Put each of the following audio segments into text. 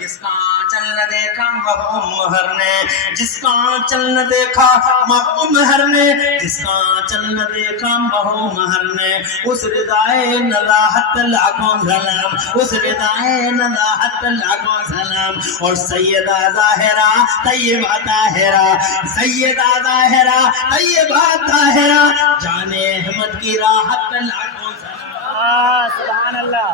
جس کا آنچل نہ دیکھا محبوب مہر نے، جس کا آنچل نہ دیکھا محبوب مہر نے، جس کا آنچل نہ دیکھا محبوب مہر نے، اس ردائے نضاحت لاکھوں سلام، اس ردائے نضاحت لاکھوں سلام۔ اور سیدہ ظاہرہ طیبہ طاہرہ، سیدہ ظاہرہ طیبہ طاہرہ، جان احمد کی راحت لاکھوں سلام۔ سبحان اللہ۔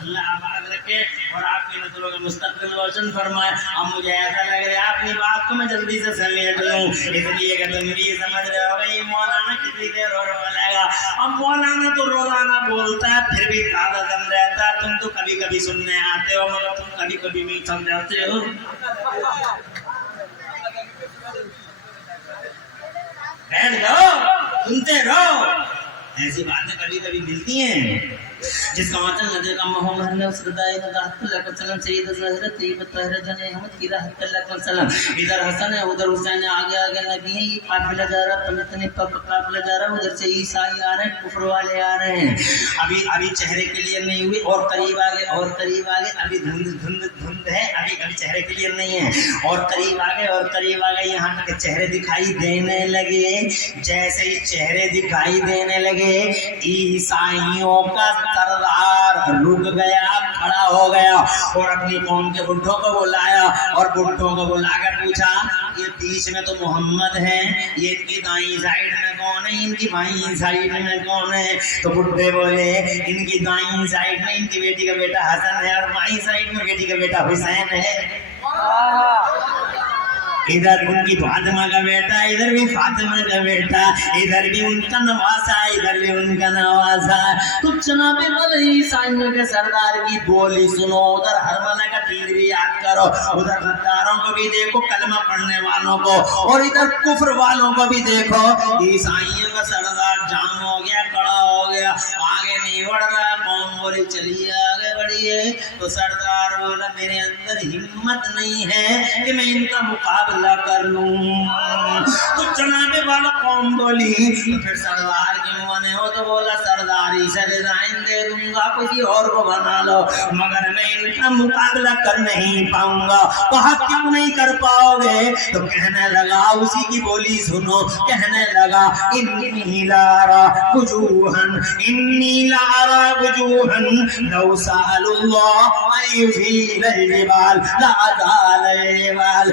اللہ آباد رکھے اور آپ کی نسلوں کا مستقبل روشن فرمائے۔ اب مجھے ایسا لگ رہا ہے اپنی بات کو میں جلدی سے سمیٹ لوں، اس لیے کہ تم بھی سمجھ رہے ہو گئی مولانا کتنی دیر اور بولے گا۔ اب مولانا تو روزانہ بولتا ہے پھر بھی تازہ دم رہتا ہے، تم تو کبھی کبھی سننے آتے ہو مگر تم کبھی کبھی نہیں سمجھاتے ہو۔ بیٹھ جاؤ سنتے رہو، ایسی باتیں کبھی کبھی ملتی ہیں۔ جس کا آنچل نہ دیکھا محبوب مہر نے، اس ردائے نضاحت لاکھوں سلام۔ سیدہ ظاہرہ طیبہ طاہرہ، جان احمد کی راحت لاکھوں سلام۔ ادھر حسن ہے ادھر حسین ہے، آگے آگے نبی ہے، یہ قافلہ جا رہا پنجتن قافلہ جا رہا، ادھر سے عیسائی آ رہے ہیں، کفر والے آ رہے ہیں۔ ابھی چہرے کلیئر نہیں ہوئے، اور قریب آگے اور قریب آگے، ابھی دھند ہے، ابھی چہرے کلیئر نہیں ہے، اور قریب آگے اور قریب آگے، یہاں تک چہرے دکھائی دینے لگے۔ جیسے ہی چہرے دکھائی دینے لگے عیسائیوں کا سردار رک گیا، کھڑا ہو گیا اور اپنی قوم کے بڈھوں کو بلایا اور بڈھوں کو بلا کر پوچھا یہ بیچ میں تو محمد ہے، یہ ان کی دائیں سائڈ میں کون ہے، ان کی بائیں سائڈ میں کون ہے؟ تو بڈھے بولے ان کی دائیں سائڈ میں ان کی بیٹی کا بیٹا حسن ہے اور بائیں سائڈ میں بیٹی کا بیٹا حسین ہے۔ ادھر ان کی فاطمہ کا بیٹا، ادھر بھی فاطمہ کا بیٹا، ادھر بھی ان کا نواسا، ادھر بھی ان کا نواسا۔ تو جناب مولا عیسائیوں کے سردار کی بولی سنو، ادھر ہرملہ کا تیر بھی یاد کرو، ادھر غداروں کو بھی دیکھو، کلمہ پڑھنے والوں کو، اور ادھر کفر والوں کو بھی دیکھو۔ عیسائیوں کا سردار جام ہو گیا، کھڑا ہو گیا، آگے نہیں بڑھ رہا، قوم بولی چلیے آگے بڑھیے۔ تو سردار بولا میرے اندر ہمت نہیں ہے کہ میں ان کا مقابلہ کر لوں۔ تو جناب والا قوم بولی تو پھر سردار کیوں بنے ہو؟ تو بولا سرداری سے ریزائن دے دوں گا، کسی اور کو بنا لو، مگر میں ان کا مقابلہ کر نہیں پاؤں گا۔ کہا کیوں نہیں کر پاؤ گے؟ تو کہنے لگا اسی کی بولی سنو، کہنے لگا انی لارا وجوہن، انی لارا وجوہن لو سأل اللہ ان یزیل الجبال لازال الجبال۔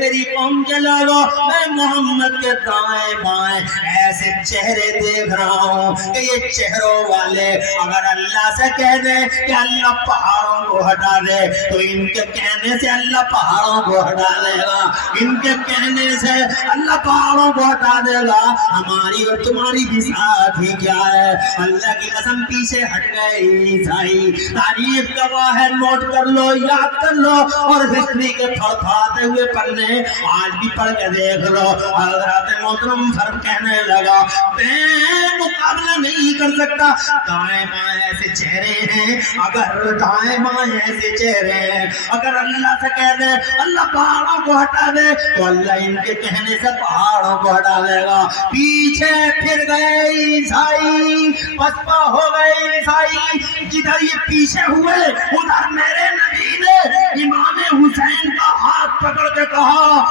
میری قوم کے لوگوں، میں محمد کے دائیں بائیں ایسے چہرے دیکھ رہا ہوں کہ یہ چہروں والے اگر اللہ سے کہہ دے کہ اللہ پہاڑوں کو ہٹا دے تو ان کے کہنے سے اللہ پہاڑوں کو ہٹا دے گا، ان کے کہنے سے اللہ پہاڑوں کو ہٹا دے گا۔ ہماری اور تمہاری بھی ساتھ ہی کیا ہے؟ اللہ کی قسم پیچھے ہٹ گئے عیسائی۔ تاریخ گواہ ہے، نوٹ کر لو، یاد کر لو، اور ہسٹری کے پھڑپھڑاتے ہوئے پڑھنے آج بھی پڑھ کے دیکھ لو۔ حضرت محترم فرم کہنے لگا میں مقابلہ نہیں کر سکتا، دائیں بائیں ایسے چہرے ہیں، اگر دائیں بائیں ایسے چہرے ہیں، اگر اللہ سے کہہ دے اللہ پہاڑوں کو ہٹا دے تو اللہ ان کے کہنے سے پہاڑوں کو ہٹا دے گا۔ پیچھے پھر گئے عیسائی، پسپا ہو گئے عیسائی، جدھر یہ پیچھے ہوئے ادھر میرے نبی نے امام حسین کا ہاتھ پکڑ کے کہا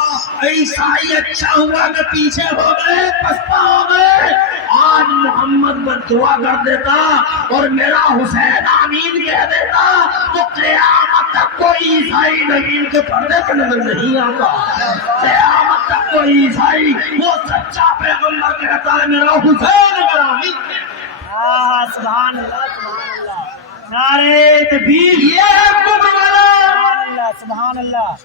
عیسائی اچھا ہوا کہ پیچھے ہو گئے، پسپا ہو گئے، آج محمد پر دعا کر دیتا اور میرا حسین آمین کہہ دیتا تو قیامت تک کوئی عیسائی زمین کے پردے پہ نظر نہیں آتا۔ قیامت تک کوئی عیسائی وہ سچا پیغمبر کہتا ہے میرا حسین اگر آمین۔ سبحان اللہ، سبحان اللہ، نعرے تکبیر، یہ ہے کفر والا۔ سبحان اللہ، سبحان اللہ۔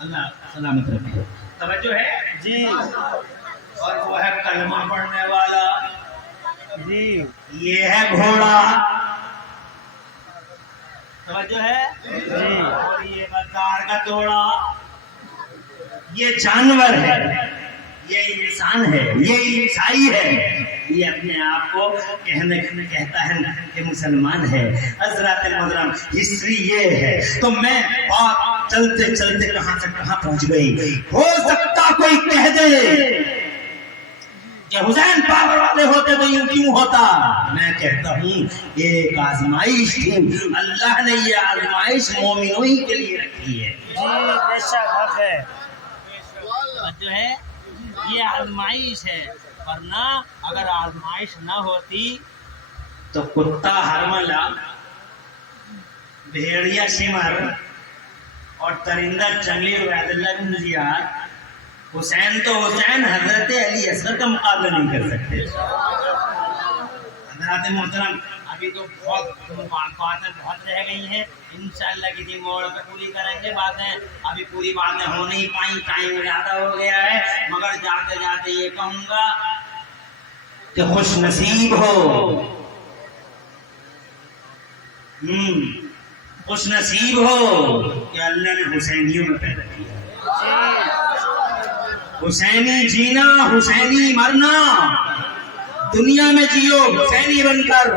اللہ سلامت رکھے، توجہ ہے جی اور وہ ہے کلمہ پڑھنے والا، جی یہ ہے گھوڑا، توجہ ہے جی، اور یہ غدار کا توڑا، یہ جانور ہے، یہ انسان ہے، یہ عیسائی ہے، یہ اپنے آپ کو کہتا ہے کہ مسلمان ہے۔ حضرات محترم ہسٹری یہ ہے، تو میں بات چلتے چلتے کہاں سے کہاں پہنچ گئی۔ ہو سکتا کوئی کہہ دے کہ حسین پاور والے ہوتے تو یوں کیوں ہوتا؟ میں کہتا ہوں ایک آزمائش تھی، اللہ نے یہ آزمائش مومنوں ہی کے لیے رکھی ہے۔ جی بے شک حق ہے۔ جو ہے یہ آزمائش ہے، ورنہ اگر آزمائش نہ ہوتی تو کتا ہرملا، بھیڑیا سمر اور درندہ جنگلی عبید اللہ بن زیاد، حسین تو حسین، حضرت علی اصغر کا مقابلہ نہیں کر سکتے۔ حضرات محترم، ابھی تو باتیں بہت رہ گئی ہیں، انشاءاللہ کسی موڑ پہ پوری کریں گے باتیں، ابھی پوری باتیں ہو نہیں پائیں، ٹائم زیادہ ہو گیا ہے، مگر جاتے جاتے یہ کہوں گا کہ خوش نصیب ہو، خوش نصیب ہو کہ اللہ نے حسینیوں میں پیدا کیا۔ حسینی جینا، حسینی مرنا، دنیا میں جیو حسینی بن کر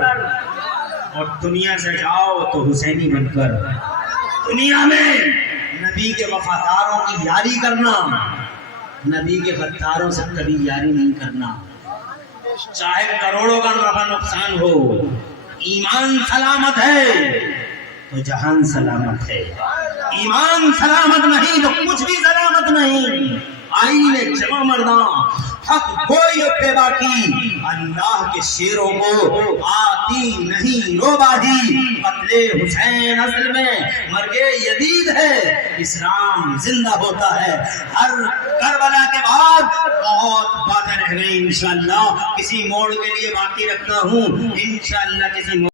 اور دنیا سے جاؤ تو حسینی بن کر۔ دنیا میں نبی کے وفاداروں کی یاری کرنا، نبی کے غداروں سے کبھی یاری نہیں کرنا، چاہے کروڑوں کا نفع نقصان ہو، ایمان سلامت ہے تو جہان سلامت ہے، ایمان سلامت نہیں تو کچھ بھی سلامت نہیں۔ آئین جمع مرداں، حق کوئی پہ باقی، اللہ کے شیروں کو آتی نہیں روباہی۔ قتل حسین اصل میں مرگ یزید ہے، اسلام زندہ ہوتا ہے۔ ہر کربلا کے بعد بہت باتیں رہ گئی، انشاءاللہ کسی موڑ کے لیے باقی رکھتا ہوں، انشاءاللہ کسی